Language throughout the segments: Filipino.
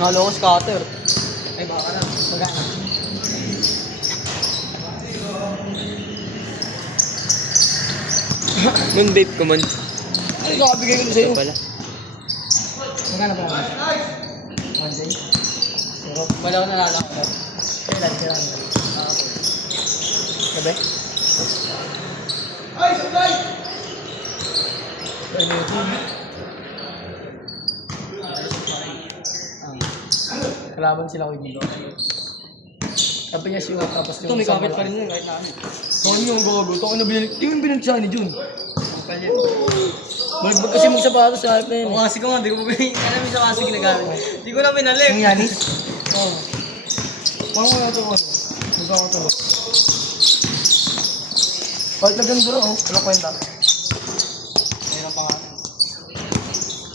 Nalo ko scatter. Ay, baka na. Magana. Mun vape ko man. Ay, kakabigay ko na sa'yo. Ito pala. Magana ba naman? One day. Pero, wala ko nalalak ko. Kailan? Gabi? Ay, supply! Kalaban sila ko dito. Sabi niya siya, tapos ito may kapit pa rin yun kahit na ano. Kung ano yung gogo, ito ako na binalik. Di mo binalik sa akin ni Jun. Baligbag kasi magsapatos sa akin na yun. Kasi ko nga, di ko pa alam yung sa kasi ginagamit. Di ko na pinalik. Yung Yanis? Oo. Parang mo na ito ano. Magka ko ito. Kahit na ganito lang, wala kwenta. Mayroon pa nga.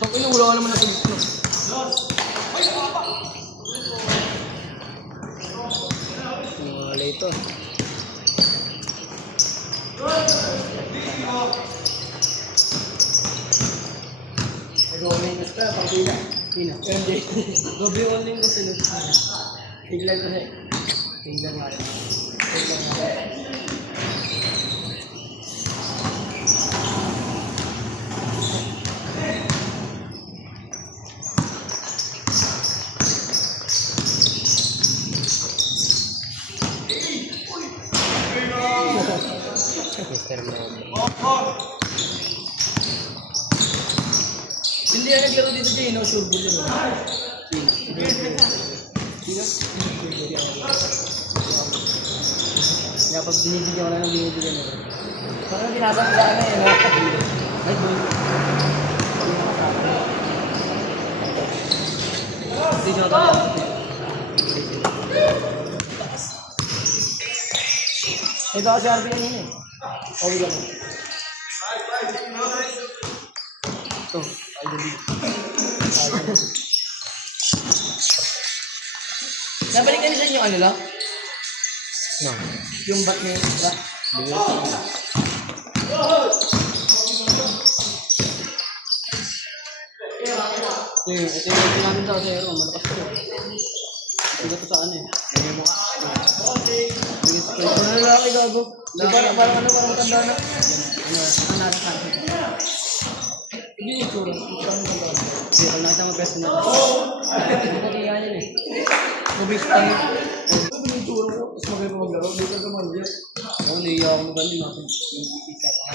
Pag ino, wala ka naman na tulis. Wala ito. Nag-online na siya, pang pila. Pina. MJ. Gabi online ko sunod. Tiglan ko siya. Tiglan nga rin. Tiglan nga rin. Mr. Mom. Hindi yan naglaro dito dyan, no? Sure bull yun. Sino? Kaya pag binibigyan ko na ng binibigyan mo. Parang binasa ko sa ano yun, no? Ay, boy. Hindi siya tayo. Ito kasi RP yan yun eh. Okay lang. Ito, ay gabi. Nabalik ka na sa inyo ano lang? No. Yung bat niya, ba? Ito yung namin daw sa Aero, malakas ko. Ito to sa ano eh. Ganyan mo ka. Ano lalaki gago? Di parang ano, parang tanda na. Ano natin sa akin? Hindi yung itsura. Parang tanda na. Hindi, pag nakita mo best na. Hindi ko kaya yan eh. Mabis tayo. Ano yung itsura ko? Tapos magaling ko maglaro. Dito ka mag-jet. Oo, naiiyak ako na ganun. Isa pa.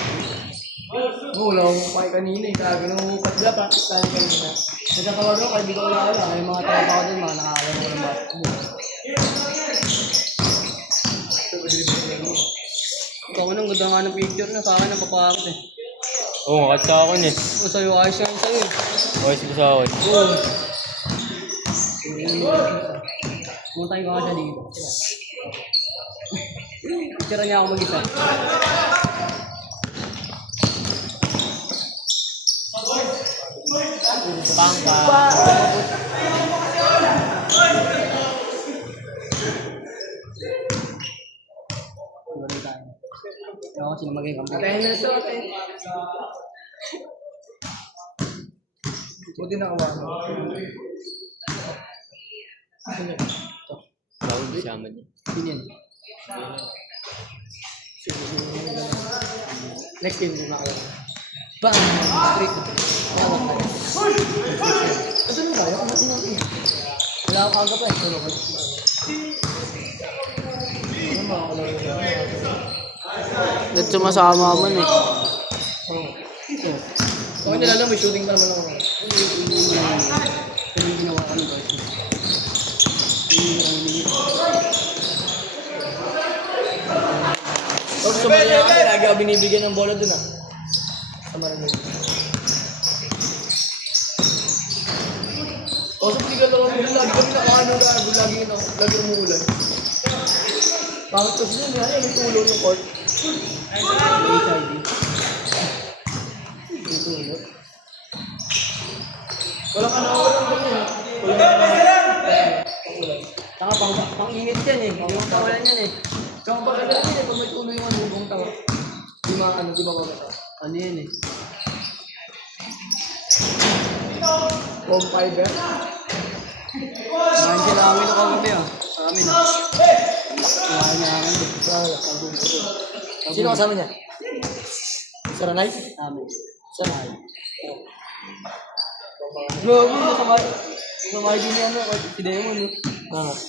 Oo, wala akong pakay kanina eh. Kaya ganun patla pa. Tayo kanina. Nagkatawag ako, kaya di ko wala lang. Yung mga tropa ko din, mga nakakalam ko ng basketball. Ikaw nang ganda nga ng picture na sa akin napapakot eh. Oo, kahit sa akin eh. O sa'yo, ayos yan sa'yo eh. Okay, sige sa akin. Oo. Pumunta ka nga siya dito. Picture niya ako mag-isa. Ako sino maging kampi. Tayo na ito, tayo. Buti na kawan. Bawal kasama niya. Yun yun. Next game din makalaman. Bang! Straight. Tawag tayo. Ito na tayo? Ano sinabi? Wala akong aga pa eh. Ano makakalaro na? Dito sumasama man eh. Oo. Okay, nalala may shooting pa naman ako. Hindi ginawa ko ng guys. Tapos sa mga natin, lagi ako binibigyan ng bola dun ah. Sa Marangal. O sa tigal ako dun, lagi kami nakaano gago, lagi umuulan. Bakit kasi dun, may tulo yung court. May tulo. Wala ka na walang ganyan. Saka pang-init yan eh. Yung tawalan yan eh. Tsaka pag ganyan eh, pag may tulo yung ano, buong tawa. Di ba babasa? Ano yan eh. Bomb fiber. Kumain sila amin o kagabi ah. Sa amin ah. Kumain niya amin. Sino kasama niya? Saranay? Amin. Saranay. Grabe, masama din yan ako. Si Demon eh.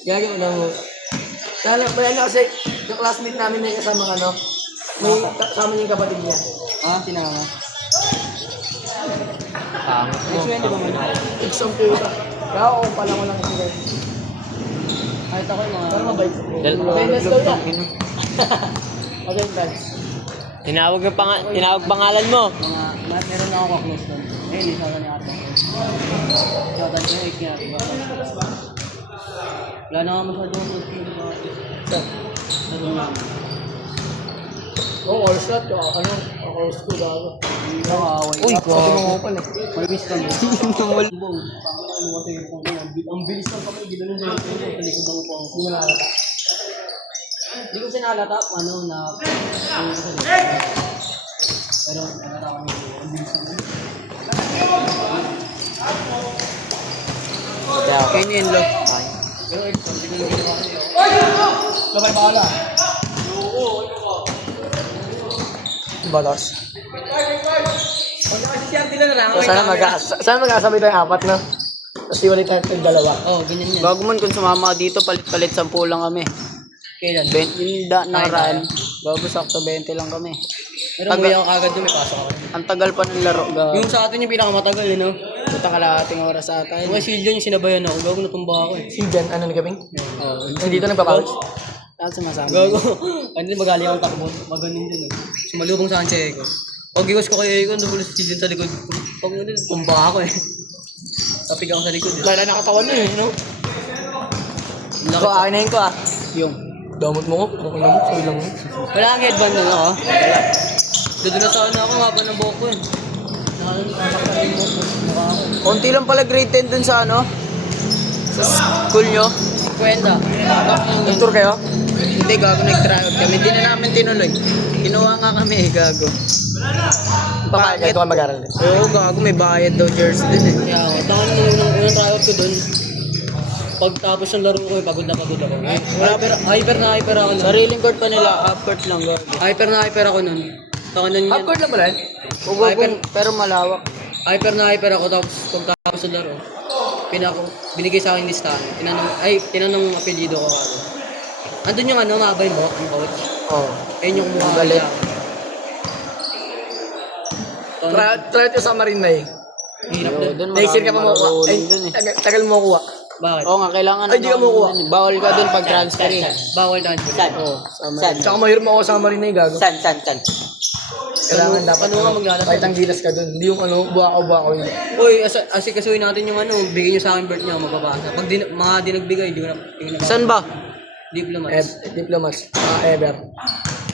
Gagi mo na mo. May ano kasi, yung classmate namin may kasama ano, may kasama yung kapatid niya. Ah, tinama. Pangit mo. Next di ba man? Exam ko yun. Kaya ako pala ko lang kasi guys. Kahit ako yung mga... Pero mabait. Dal- Let's go na. Okay guys. Tinawag pangalan mo. Meron na ako ka-close doon. Eh, isa na ni ate. Shoutout ko, ikingat ko. Wala na nga masyadong close doon. Sa room namin. All shot. Ano? All school bago. Nakakaway. Uy, Pati mga opal eh. May miss kami. Ang bilis lang kami, gano'n sa likod ko. Talikod ang upang. Hindi mo nakakata. Hindi ko sinalata, ano, na... Pero, nakata ko nito. Ang bilis lang. Kayo ni Enlo. Pero, something na ginawa ko niyo. Labay bahala. Balas. Sana magkasabay tayong apat na. Tapos iwalit tayo tayong dalawa. Oo, ganyan yan. Bago man kung sumama ka dito, palit-palit 10 lang kami. Kailan? Yung nakaraan, bago sakto 20 lang kami. Pero umuwi ako kagad doon, may pasok ako. Ang tagal pa ng laro. Yung sa atin yung pinakamatagal, eh, no? Puta kalahating oras ata Yung yun. kay Siljan yung sinabayan ako, gago natumba ako eh. Si Ben, ano ni Gabing? Oo. Hindi dito nagpapawis. Tapos sumasama. Gago. Ano din magaling akong takbo. Magaling din eh. Sumalubong sa akin si Eko. Pag iwas ko kay Eko, nabulo si Siljan sa likod ko. Pag ano, tumba ako eh. Tapig ako sa likod eh. Lala nakatawan na eh, no? Laki. Ko, akin na yun ko ah. Yung. Damot mo ko. Okay lang mo, sabi lang mo. Wala kang headband nun ako. Doon na sana ako, haba ng buhok ko eh. Nakakasaktan yung buhok ko. Mukha ako. Konti lang pala grade 10 dun sa ano? Sa school nyo. Kwenta. Nag-tour kayo? Hindi, gago nag-tryout kami. Hindi na namin tinuloy. Kinuha nga kami gago. Baka ito ka mag-aral din. Oo, gago may bayad daw jersey din eh. Kaya ako, tangan mo nung unang tryout ko doon. Pagtapos ng laro ko, pagod na pagod ako. Hyper na hyper ako nun. Sariling court pa nila, half court lang gago. Hyper na hyper ako nun. Tangan nun yan. Half-court lang pala yun? Pero malawak. Hyper na hyper ako tapos pagtapos ng laro. Binigay sa akin listahan. Tinanong ang apelyido ko ako. Andun yung ano, mabay mo, ang coach. Oo. Ayun yung kumuha Galit. nila. Try ito sa Marine na eh. Hirap din. Doon Next year ka pa makuha. Ay, dun eh. tagal mo makuha. Bakit? Oo nga, kailangan Ay, di ka makuha. dun eh. Bawal ka dun pag transfer eh. Bawal tayo. Oo, sama. Tsaka mahirap makuha sa Marine na eh, gago. San? Kailangan dapat Ano nga maglalaro? kahit ang gilas ka dun. Hindi yung ano, buwako yun. Uy, asikasuhin natin yung ano, bigyan nyo sa akin birth niya, magpapasa. Pag mga di nagbigay, di ko na. Saan ba? Diplomats. Diplomats. Ever.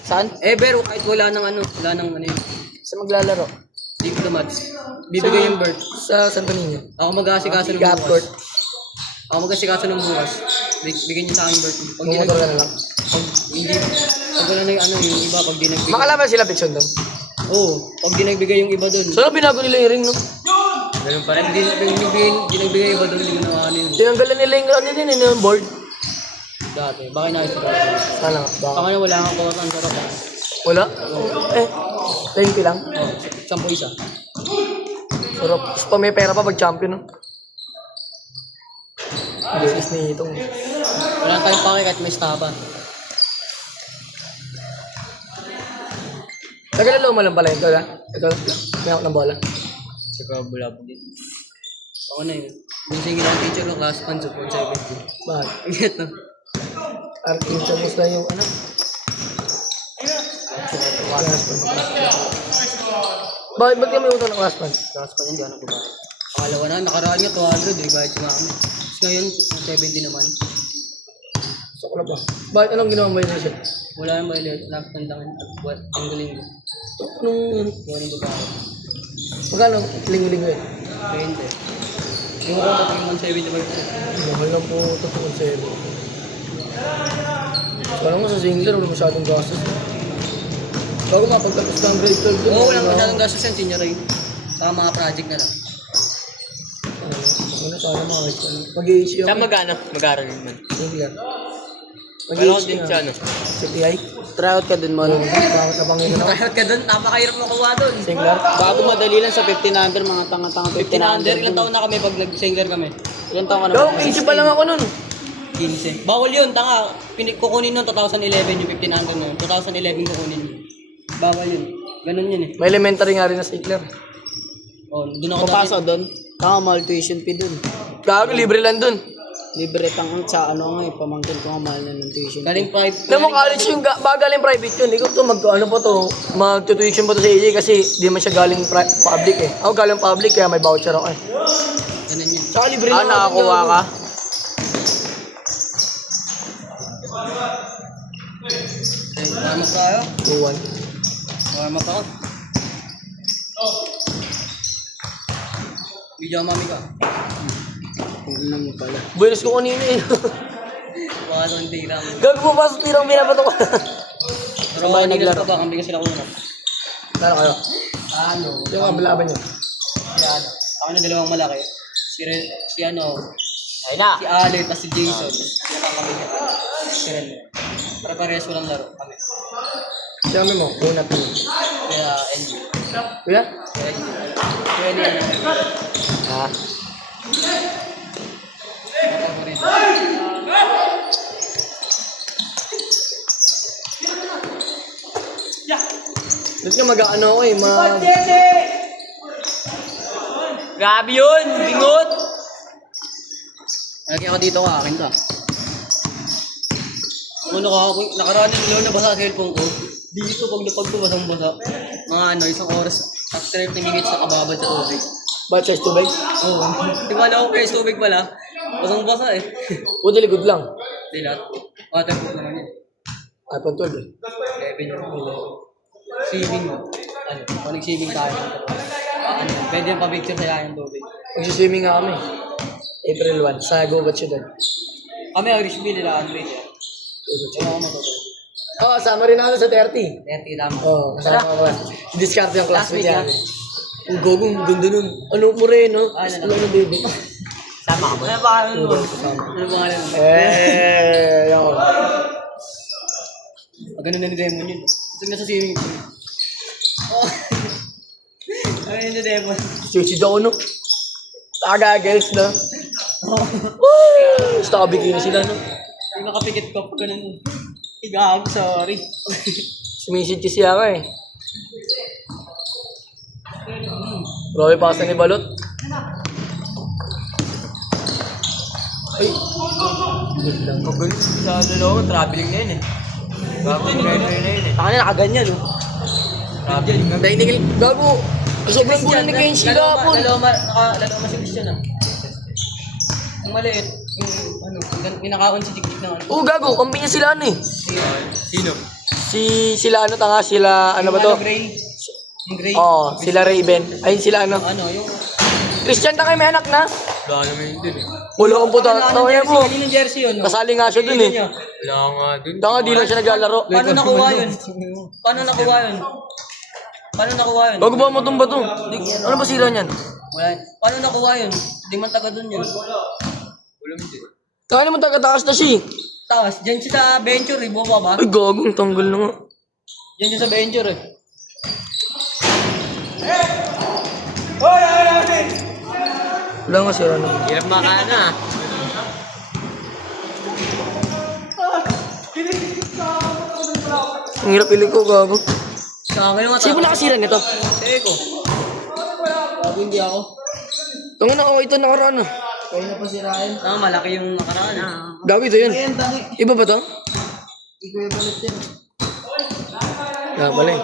Saan? Pero kahit wala nang ano yun. Saan maglalaro? Diplomats. Bibigay yung birth. Sa Santo Niño. Ako mag-aasikaso ng Gapcourt. bukas. Ako mag-aasikaso ng bukas. Bigyan niyo sa akin birth. Pag di Bumotor ka na lang. pag wala na yung ano, yung iba, pag di nagbigay. Makalaban sila fiction doon. Oo, pag di nagbigay yung iba doon. So, binago nila yung ring, no? Ganun pa rin. Di nagbigay yung iba doon, hindi ko nawa ano yun. Tinanggalan nila yung ano din, yung board. Dati, baka inaayos ko. Sana nga, baka. Baka na wala nga ko ang sarap. Wala? Eh, 20 lang. Oo, 10 isa. Sarap. Tapos pa may pera pa pag champion, no? Business ni itong. Wala tayong pake kahit may staba. Tagalalo mo lang pala ito, ha? Ito, may ako ng bola. Saka bulabog din. Ako na yun. Yung sige lang teacher ko, class 1, support 17. Bakit? Ingat na. Arkin, tapos na yung ano? Bakit ba't ka may utang ng class band? Class 1, hindi ano ko ba? Pangalawa na, nakaraan nga 200 eh, kahit si mami. Tapos ngayon, 70 naman. So, ba? Bakit anong ginawa mo yun siya? Wala nang mali, nakandangan at buwan, ang galing ko. Nung, Buwan ng babae. magkano? Linggo-linggo eh. 20. Yung ko, tapos yung 175. Mahal na po ito po kung sa'yo. Parang sa singler, wala masyadong gastos. Bago mapagtapos ka ang grade 12 doon. Oo, walang masyadong gastos yan, senior ay. Saka mga project na lang. Ano, sa Sana mga guys. Mag-i-issue Saan ako. mag-ano? Mag-aaral naman. Singler. Wala ko din sa ano. Sa TI. Tryout ka dun, Mon. Bakit nabangin na ako? Kahit ka doon, napakahirap makuha doon. Singler. Bago madali lang sa 15 under, mga tanga-tanga 15 under, 15 ilang taon na kami pag nag-singer kami? Ilan taon ka na? Go, 15 pa lang ako nun. 15. Bawal yun, tanga. Kukunin nun 2011 yung 15 under na yun. 2011 kukunin yun. Bawal yun. Ganun yun eh. May elementary nga rin na Singler. Oh, doon ako Papasok doon. Tama, mahal tuition fee dun. Gago, libre lang dun. Libre tang sa ano nga eh, pamangkin ko nga mahal na ng tuition fee. Galing private. Alam mo, college yung galing private yun. Ikaw to, ano pa to, mag-tuition pa to sa AJ kasi di man siya galing public eh. Ako galing public kaya may voucher ako eh. Ganun yun. Tsaka libre lang ako. Nakakuha ka? Warm up tayo. 2-1. Warm up ako. Video mami ka. Ano mo pala? Buenos ko kanina eh. Baka sa tira mo. Gago mo pa sa tirang binabato ko. Pero Sabay kanina naglaro. pa ba? Kami kasi nakuha. Lalo kayo. Ano? Yung kabalaban nyo. Si ano? Ako na dalawang malaki. Si ano? Ay na! Si Ale, tapos si Jason. Pinakakami niya. Si Ren. Para parehas walang laro kami. Siyami mo, una to. Kaya NG. Kuya? Kaya NG. Kaya NG. Ha? Ba't ka mag-ano ako eh, Grabe yun! Bingot! Lagi ako dito ka, akin ka. Ano ka ako? Nakaraan yung ilaw na basa sa cellphone ko. Dito pag napag ko basang-basa. Mga ano, isang oras. After 30 minutes nakababad sa tubig. Ba't size tubig? Oo. Di ba alam ko kaya tubig pala? Basang-basa eh. O, good lang. Di lahat. Waterproof naman yun. iPhone 12 eh. 11 yun. Swimming mo. Ano? Kung nag-swimming tayo. Ano? Pwede yung pa-picture sa yung tubig. Magsiswimming nga kami. April 1, sa Gubat Ciudad. Kami Irish Bill nila Andre. Ano ako matutulog? Oo, sama rin ako sa 30. 30 tama. Oo, kasama ko. Discard yung classmate Classmate niya. Ang gagong, ganda nun. Ano mo rin, no? Ah, ano? Ano na, baby? Sama ka ba? Ano ba? Ano ba? Yun. Ganun na ni Demon yun. Ito na sa swimming pool. Oh. Ano yun ni Demon? Suicide ako, no? Girls, no? Oh. Woo! Basta kabigyan sila, no? Yung nakapikit ko pag ganun. Igahag, sorry. Sumisid kasi ako, eh. Grabe pasa ni Balot. Ay! Good lang. Pag sa dalawa, traveling na yun eh. Traveling na yun eh. Saka na nakaganyan, no? Traveling na. Dahil nigil, gago! Sobrang gulan ni Kenshi gapon. Lalo si Christian, ah. Ang maliit, yung ano, ninakaon si Tiktik na ano. Oo, gago. Kampi niya sila, ano eh. Sino? Sila ano, tanga, sila, ano ba to? Yung gray. Yung gray. Oo, sila Raven. Ayun sila, ano. Ano, yung... Christian, tanga, may anak na. Wala naman yun dun eh. Wala akong puta. Tawa niya po. Kaninong jersey yun, no? Kasali nga siya dun eh. Niya. Wala nga dun. Tanga, di lang siya naglalaro. Paano nakuha yun? Paano nakuha yun? Paano nakuha yun? Gago ba mo itong bato? Ano ba sila niyan? Wala. Paano nakuha yun? Di man taga dun yun. Wala mo din. Tanga naman taga-taas na siya. Tapos, dyan siya sa venture, eh. Buka ba? Ay, gagong tanggal na nga. Dyan siya sa venture, eh. Wala nga sila na. Hirap makana. Ang hirap ilig ko, gago. Kaya nga Sino ba nakasira nito? Eko. Bago hindi ako. Tanga na, oh, ito nakaraan ah. Kaya na pa sirain. Malaki yung nakaraan. Gago, ito yun. Iba ba to? Iko yung balit yan. Nga pala eh.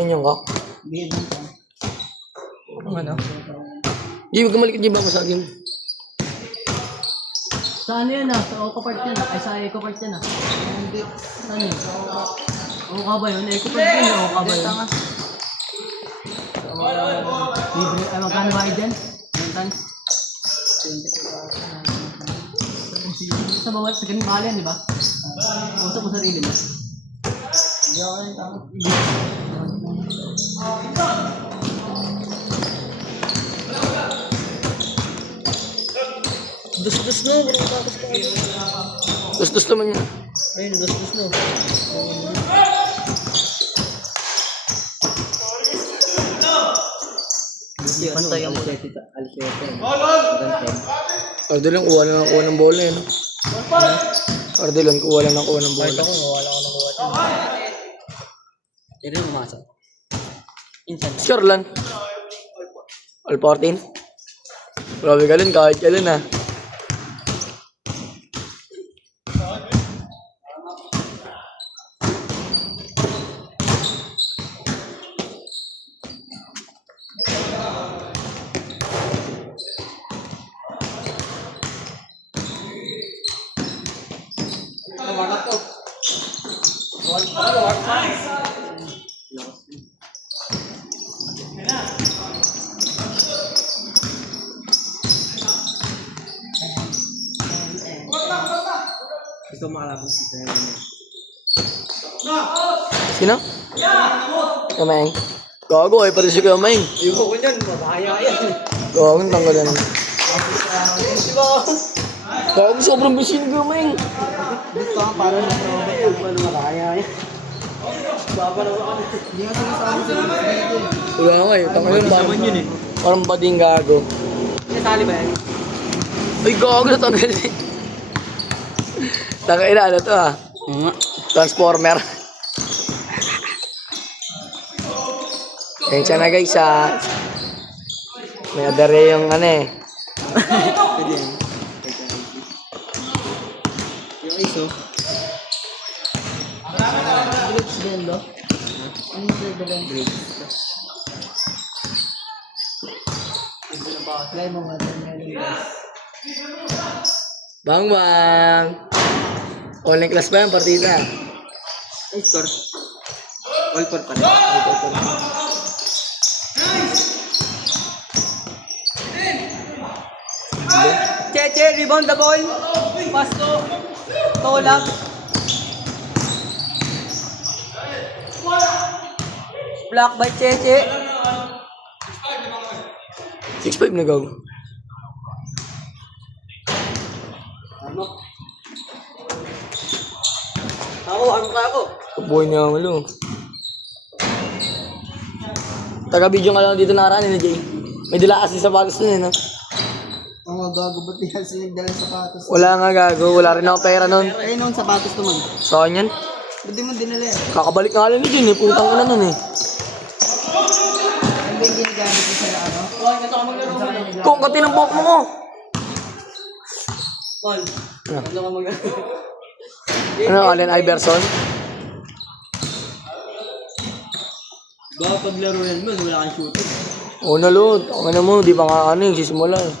Yan yung ka. Hindi yan. Ang ano? Di, huwag ka malikit yung baka sa akin. Sa ano yan, sa Oka Park yan. Ay, sa Eco Park yan, Hindi. Saan yun? Oka ba yun? Eco Park yun, Oka ba yun? Libre, ay magkano ba dyan? Maintenance? 24,000. Sa bawat, sa ganun mahal yan, di ba? Usap mo sarili mo. Hindi ako rin tama. Dus-dus no, bro. Tapos pa kayo. Dus naman yun. Ayun, dus-dus no. Hindi, pantayan mo dito. Alfete. Ardilon, kuha lang ng bola eh. No? Ardilon, kuha lang ng bola. Kahit ako, wala ko nakuha. Hindi rin pumasok. Insan. Scarlan. All 14. Grabe ka lang, kahit ka lang ah. Gusto makalabos si Terry. Sino? Kameng. Gago eh, pati si Kameng. Ayoko ko dyan, mabaya yan. Gago, tanggalan naman. Diba? Gago, sobrang busy ni Kameng. Dito ang parang mabaya yan. Baba na ako. Hindi nga sumasama sa video. Wala nga eh, tanggalan ba? yun eh. Parang bading gago. Nasali ba yan? Ay, gago na tanggalan eh. Tanggalan, ano to ah? Transformer. Ayun siya na guys ah. May adare yung ano eh. Pwede yan. Yung iso. Bridge din, no? Ano yung dalang bridge? Try mo nga din. Bang bang. Online class ba yung partida? Ay, score. All for pa rin. Cheche, rebound the ball. Pass to. Tolak. Block by Cheche. 6'5 na gago. Ano? Ano ka ako? Kabuhay niya ang ulo. Taga-video nga lang dito nakaraan ni Jay. May dila kasi sa bagus nun eh, no? Oo, gago. Ba't di kasi nagdala ng sapatos? Wala nga gago, wala rin ako pera nun. Ay, nung sapatos naman. Saan yan? Ba't di mo dinala yan? Kakabalik nga lang ni Jay, eh. Putang ka na nun eh. Ano ba yung ginagamit ko sa ano? Kung kati ng buhok mo ko. Paul, ano ka mag- Ano, Allen Iverson? Baka paglaro yan mo, wala kang shooting. Oo na load. Ano mo, di pa nga ano yung sisimula eh.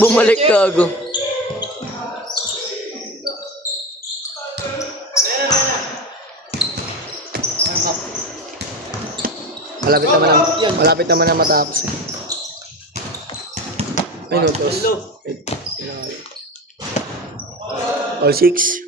Bumalik gago. Malapit naman na matapos eh. Minutos. Wait. All 6.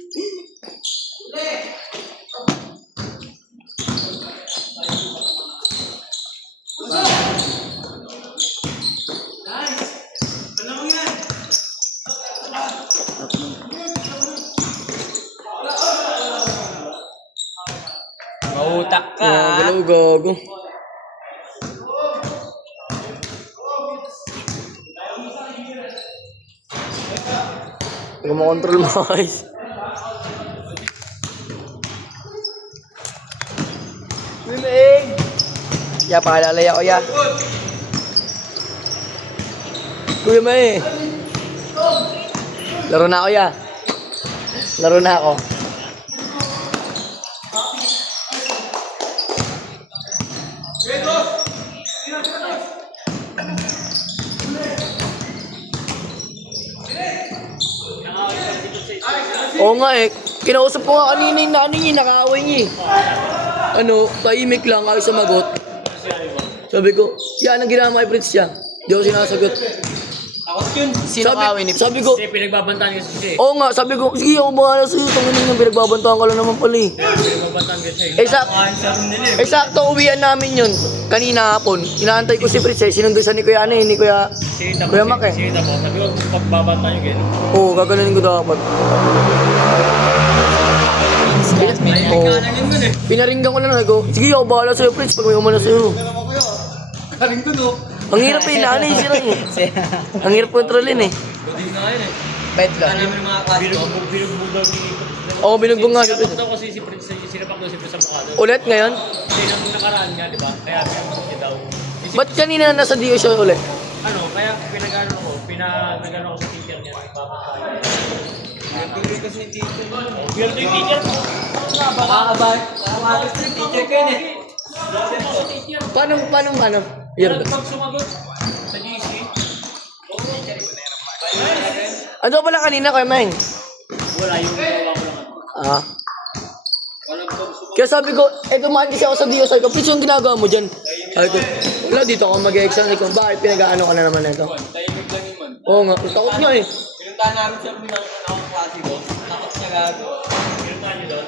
Mautak ka. Galaw gago. Huwag mo control mo guys. Swimming! Ya, pakilalay ako ya. Kuya May. Laro na ako ya. Laro na ako. Oo nga eh. Kinausap ko nga kanina yung nanay niya, nakaaway niya eh. Ano, tahimik lang, ayaw sumagot. Sabi ko, yan ang ginawa kay Prince siya. Di ako sinasagot. Takot yun. Sino kaaway ni Sabi ko, Kasi pinagbabantaan kasi siya eh. oo nga, sabi ko, sige ako bahala sa'yo. Tangin yung pinagbabantaan ka lang naman pala eh. Pinagbabantaan kasi. Sakto uwian namin yun. Kanina hapon. Inaantay ko si Fritz eh. Sinundusan ni Kuya ni Kuya Mac eh. Sige tapos, sabi ko, pagbabantaan yung gano'n. Oo, gaganunin ko dapat. Oo. Pinaringgan ko na ako. Sige ako bahala sa'yo Fritz pag may umano sa'yo. Kaling dun oh. Ang hirap eh, nanay sila eh. Ang hirap kontrolin eh. Hindi na yun eh. Bedlo. Ano namin mga kaso? Binugbog daw ni... Oo, binugbog nga si Fritz. Sinapak daw kasi si Prince, sinapak daw si Prince sa mukha doon. Ulit ngayon? Kasi nung nakaraan nga, di ba? Kaya binugbog niya daw. Ba't kanina nasa Dio siya ulit? Ano, kaya pinag-ano ko, pinag-ano ko sa teacher niya. Weirdo kasi yung teacher mo. Weirdo yung teacher mo. Nakakabay. Nakakabay yung teacher ko yun eh. Paano? Weird. Pag sumagot sa GC, Ano pala kanina Kuya Meng? wala yung gawa ko lang. Ah. Kaya sabi ko, eto man kasi ako sa Dio. Sabi ko, Fritz yung ginagawa mo dyan. Sabi ko, wala dito ako mag-exam. Sabi ko, bakit pinag-ano ka na naman ito? Tahimik lang yun man. Oo nga, takot nga eh. Pinuntahan namin siya kung akong klase ko. Takot siya gago. Pinuntahan niyo doon?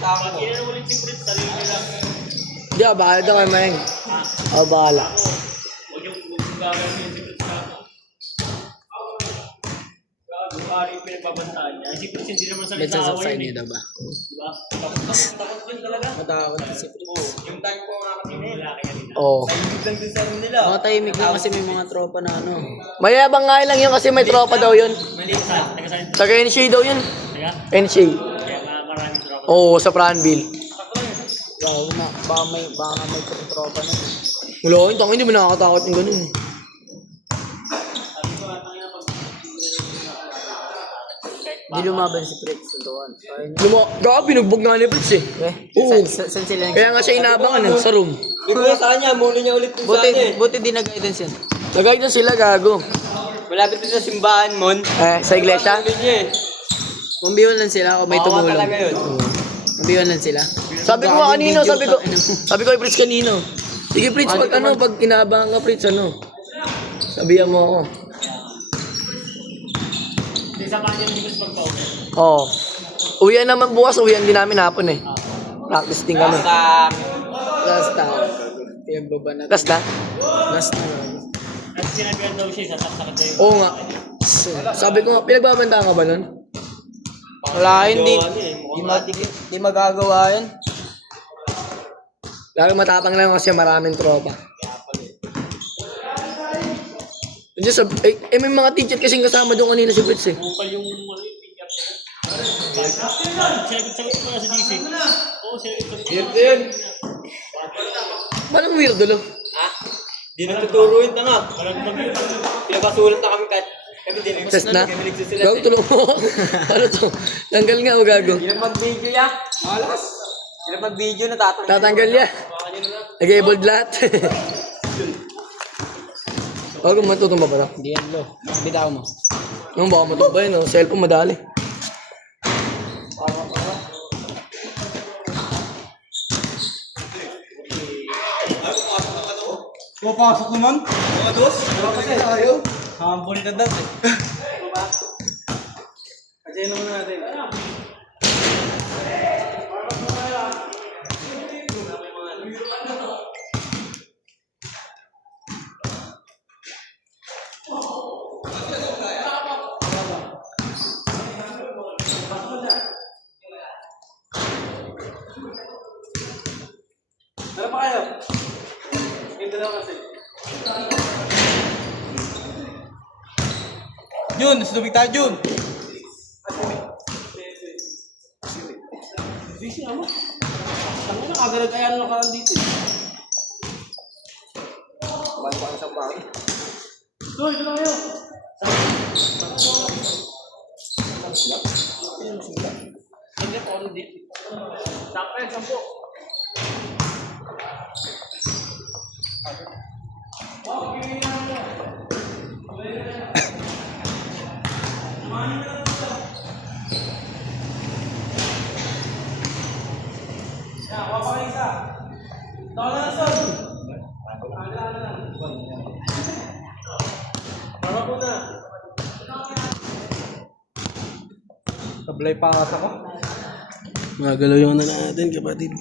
Takot ko. Kailan ulit si Prince, sarili niya lang. Hindi ako, bahala daw Kuya Meng. Ako bahala. Huwag yung gagawin si Prince gago. Gago, pari yung pinagbabantaan niya. Si Prince hindi naman salita Let's away sign yun eh. niya daw ba? Diba? Takot yun talaga. Matakot si Fritz. Oo, yung time ko nga kasi may lalaki kanina. Oo. Tahimik lang din sa nila. Mga tahimik lang kasi may mga tropa na ano. Mayabang nga lang yun kasi may tropa daw yun. Maliit sa, taga saan? Taga NCA daw yun. Taga? NCA. Kaya maraming tropa. Oo, sa Pranville. Wow, na. Baka may tropa na. Wala ko, yung hindi mo nakakatakot yung ganun eh. Hindi lumaban si Fritz sa doon. Gaka, binugbog nga ni Fritz eh. Oo. Saan sila Kaya nga siya inabangan eh, sa room. Di ba sa kanya, mulo niya ulit yung sa kanya eh. Buti di nag-guidance yan. Nagay na sila, gago. Malapit din sa simbahan, Mon. Sa iglesia? Mulo niya eh. Mambiyon lang sila o may Kawawa tumulong. talaga yun. Mambiyon lang sila. Sabi ko nga kanino, sabi ko kay Fritz kanino. Sige Fritz, pag inaabangan ka Fritz, sabihan mo ako. Hindi sa kanya yung gusto pagpa-open. Oo. Uwian naman bukas, uwian din namin hapon eh. Practice din kami. Last na. Pinagbaba na. Last na? Last na. At sinabihan daw siya, sasakit sa'yo. Oo nga. Sabi ko nga, pinagbabantaan ka ba nun? Wala, hindi. Mukhang Di magagawa yan. Lalo matapang lang kasi maraming tropa. Diyan may mga teacher kasing kasama doon kanina si Fritz eh. upal yung ano yung teacher. Sinagot ko na sa DC. Oo, sinagot ko. Yun. Walang weirdo lo. Di nagtuturo yun tanga. Pinagkasulat na kami kahit kami din. Test na? Gago, tulong mo. Ano to? Tanggal nga o gago? Hirap mag-video ya. Malas. Hirap mag-video na tatang. Tatanggal niya. Nag-evolve lahat. Gago, matutumba ba na? Hindi yan lo. Bitaw mo. Nung baka matumba yun, cellphone madali. Papasok naman. Mga dos. Wala kasi tayo. Hambol ka dati. Ajayin naman natin. Tara pa kayo. Ito daw kasi. Jun, sumig tayo Jun. Busy naman. Tangin na, kagaragayan lang ka lang dito. Bago ka isang bago. Doy, ito lang kayo. Hindi po, hindi. Sampai, 10. Para po na. Sablay pa ako. Magalaw yung ano natin, kapatid.